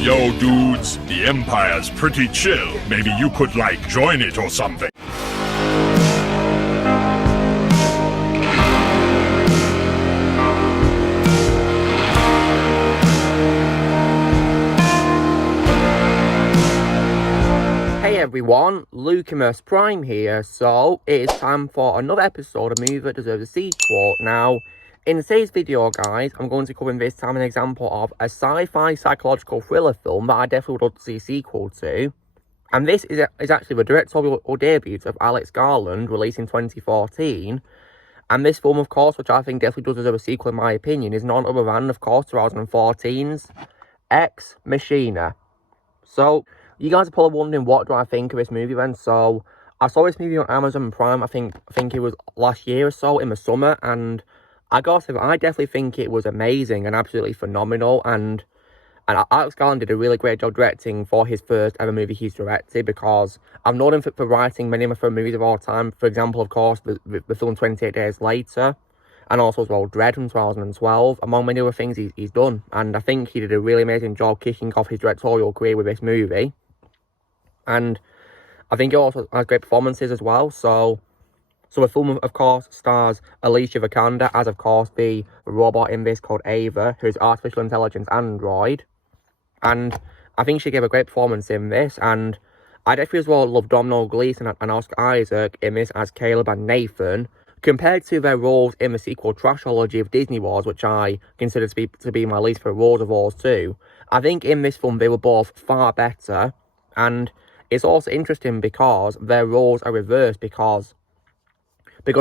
Yo, dudes, the Empire's pretty chill. Maybe you could, join it or something. Hey everyone, Lucimus Prime here. So, it is time for another episode of a movie that deserves a sequel. Now, in today's video, guys, I'm going to cover this time an example of a sci-fi psychological thriller film that I definitely would love to see a sequel to. And this is actually the directorial debut of Alex Garland, released in 2014. And this film, of course, which I think definitely does deserve a sequel in my opinion, is none other than, of course, 2014's Ex Machina. So, you guys are probably wondering, what do I think of this movie then? So, I saw this movie on Amazon Prime, I think it was last year or so, in the summer, and I gotta say, I definitely think it was amazing and absolutely phenomenal, and Alex Garland did a really great job directing for his first ever movie he's directed, because I've known him for writing many of my favorite movies of all time. For example, of course, the film 28 Days Later, and also as well Dread from 2012, among many other things he's done. And I think he did a really amazing job kicking off his directorial career with this movie. And I think it also has great performances as well. So the film, of course, stars Alicia Vikander as, of course, the robot in this called Ava, who's artificial intelligence android. And I think she gave a great performance in this. And I definitely as well love Domhnall Gleeson and Oscar Isaac in this as Caleb and Nathan, compared to their roles in the sequel Trashology of Disney Wars, which I consider to be my least favourite roles of those two. I think in this film they were both far better. And it's also interesting because their roles are reversed, because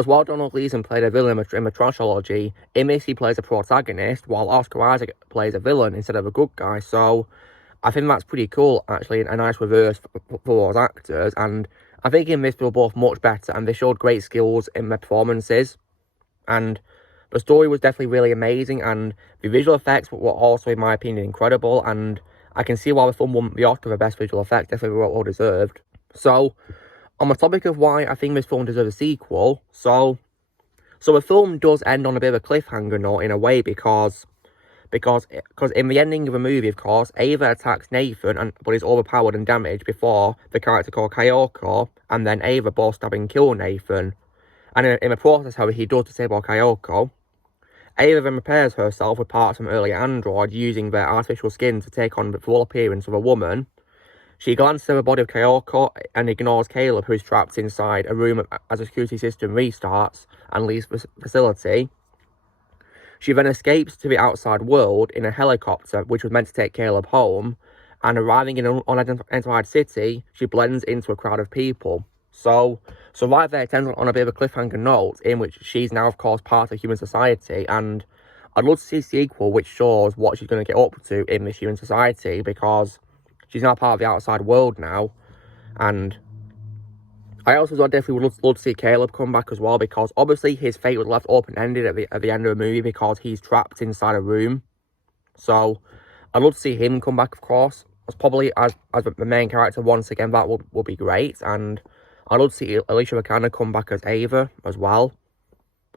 while Domhnall Gleeson played a villain in the Trashology, in this he plays a protagonist, while Oscar Isaac plays a villain instead of a good guy. So I think that's pretty cool, actually, a nice reverse for those actors. And I think in this they were both much better, and they showed great skills in their performances. And the story was definitely really amazing, and the visual effects were also, in my opinion, incredible. And I can see why the film won the Oscar for Best Visual Effects, definitely well deserved. So, on the topic of why I think this film deserves a sequel, so the film does end on a bit of a cliffhanger note in a way, because in the ending of the movie, of course, Ava attacks Nathan, but is overpowered and damaged before the character called Kyoko and then Ava both stab and kill Nathan. And in the process, however, he does disable Kyoko. Ava then repairs herself with parts from earlier android, using their artificial skin to take on the full appearance of a woman. She glances at the body of Kyoko and ignores Caleb, who is trapped inside a room as a security system restarts and leaves the facility. She then escapes to the outside world in a helicopter, which was meant to take Caleb home, and arriving in an unidentified city, she blends into a crowd of people. So right there, it ends on a bit of a cliffhanger note, in which she's now, of course, part of human society, and I'd love to see a sequel which shows what she's going to get up to in this human society, because she's now part of the outside world now. And I also definitely would love to see Caleb come back as well, because obviously his fate was left open-ended at the end of the movie because he's trapped inside a room. So I'd love to see him come back, of course, as the main character once again. That would be great. And I'd love to see Alicia Vikander come back as Ava as well.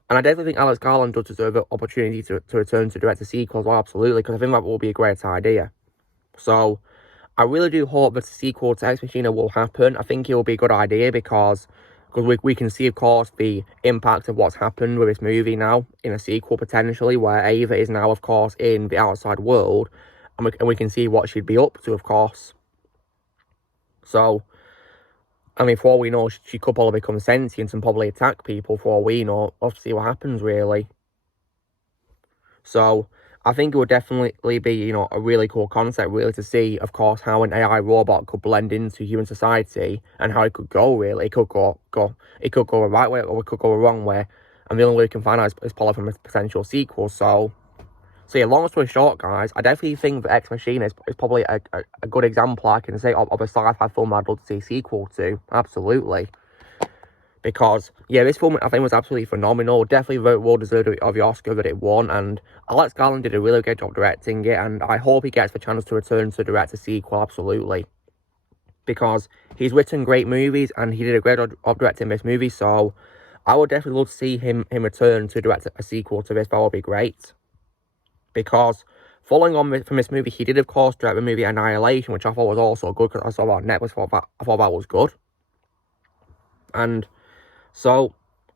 And I definitely think Alex Garland does deserve an opportunity to return to direct a sequel as well, absolutely, because I think that will be a great idea. So I really do hope that a sequel to Ex Machina will happen. I think it will be a good idea, because we can see, of course, the impact of what's happened with this movie now in a sequel, potentially, where Ava is now, of course, in the outside world, and we can see what she'd be up to, of course. So, I mean, for all we know, she could probably become sentient and probably attack people, for all we know. We'll have to see what happens, really. So I think it would definitely be, a really cool concept, really, to see, of course, how an AI robot could blend into human society and how it could go, really. It could go the right way, or it could go the wrong way. And the only way we can find out is probably from a potential sequel. So yeah, long story short, guys, I definitely think that Ex Machina is probably a good example, I can say, of a sci-fi film I'd love to see a sequel to. Absolutely. Because, yeah, this film, I think, was absolutely phenomenal. Definitely very well deserved of the Oscar that it won. And Alex Garland did a really good job directing it. And I hope he gets the chance to return to direct a sequel, absolutely. Because he's written great movies, and he did a great job directing this movie. So I would definitely love to see him return to direct a sequel to this. That would be great. Because Following on from this movie, he did, of course, direct the movie Annihilation, which I thought was also good, because I saw that on Netflix, I thought that was good. And so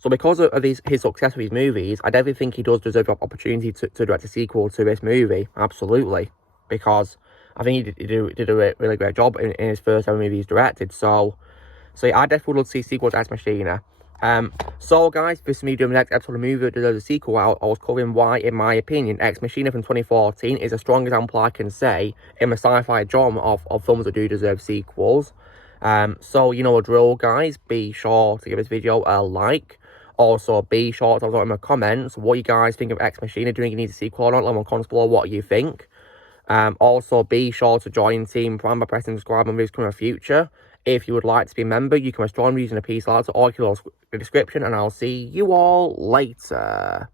because of his success with his movies, I definitely think he does deserve the opportunity to direct a sequel to this movie, absolutely. Because I think he did a really great job in his first ever movie he's directed, so yeah, I definitely would love to see sequels to Ex Machina. So guys, this is me doing the next episode of the movie that deserves a sequel. I was covering why, in my opinion, Ex Machina from 2014 is a strong example I can say in the sci-fi genre of films that do deserve sequels. So you know the drill, guys. Be sure to give this video a like. Also, be sure to tell us in the comments what you guys think of Ex Machina. Do you think it needs a sequel or not? Let me know in the comments below what you think. Also, be sure to join Team Prime by pressing subscribe and videos coming in the future. If you would like to be a member, you can join using a peace letter or you can also in the description, and I'll see you all later.